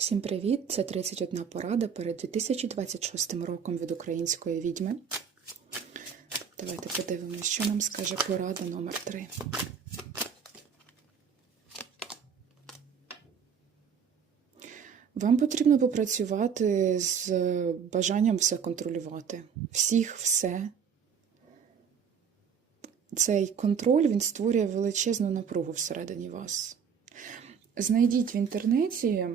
Всім привіт! Це 31 порада перед 2026 роком від української відьми. Давайте подивимось, що нам скаже порада номер 3 Вам потрібно попрацювати з бажанням все контролювати. Всіх, все. Цей контроль він створює величезну напругу всередині вас. Знайдіть в інтернеті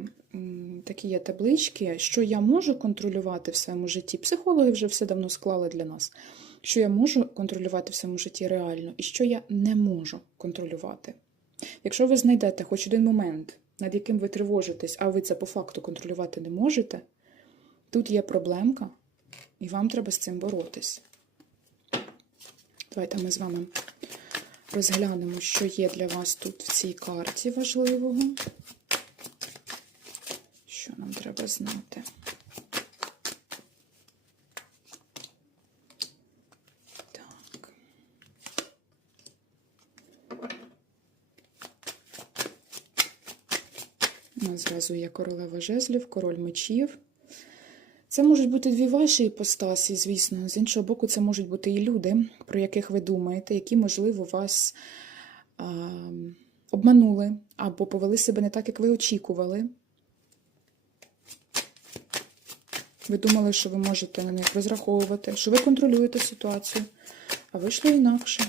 такі є таблички, що я можу контролювати в своєму житті. Психологи вже все давно склали для нас. Що я можу контролювати в своєму житті реально, і що я не можу контролювати. Якщо ви знайдете хоч один момент, над яким ви тривожитесь, а ви це по факту контролювати не можете, тут є проблемка, і вам треба з цим боротись. Давайте ми з вами розглянемо, що є для вас тут в цій карті важливого. Що нам треба знати? Так. У нас зразу є королева жезлів, король мечів. Це можуть бути дві ваші іпостасі, звісно. З іншого боку, це можуть бути і люди, про яких ви думаєте, які, можливо, вас а, обманули або повели себе не так, як ви очікували. Ви думали, що ви можете на них розраховувати, що ви контролюєте ситуацію, а вийшло інакше.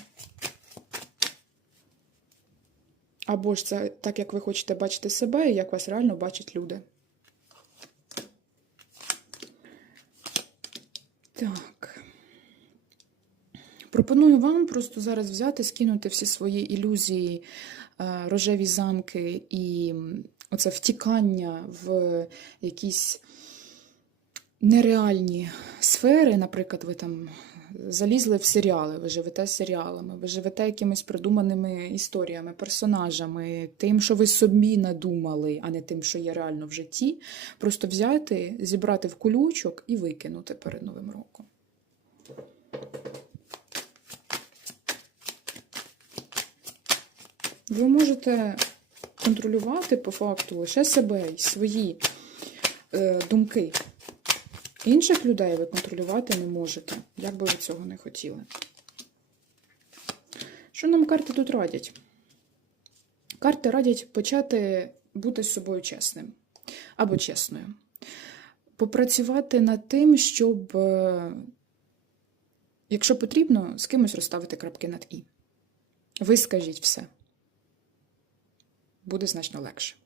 Або ж це так, як ви хочете бачити себе, і як вас реально бачать люди. Так. Пропоную вам просто зараз взяти, скинути всі свої ілюзії, е, рожеві замки і оце втікання в якісь нереальні сфери. Наприклад, ви там залізли в серіали, ви живете серіалами, ви живете якимись придуманими історіями, персонажами, тим, що ви собі надумали, а не тим, що є реально в житті. Просто взяти, зібрати в кулючок і викинути перед Новим роком. Ви можете контролювати по факту лише себе і свої е, думки. Інших людей ви контролювати не можете, як би ви цього не хотіли. Що нам карти тут радять? Карти радять почати бути з собою чесним або чесною. Попрацювати над тим, щоб, е, якщо потрібно, з кимось розставити крапки над І. Ви скажіть все. Буде значно легше.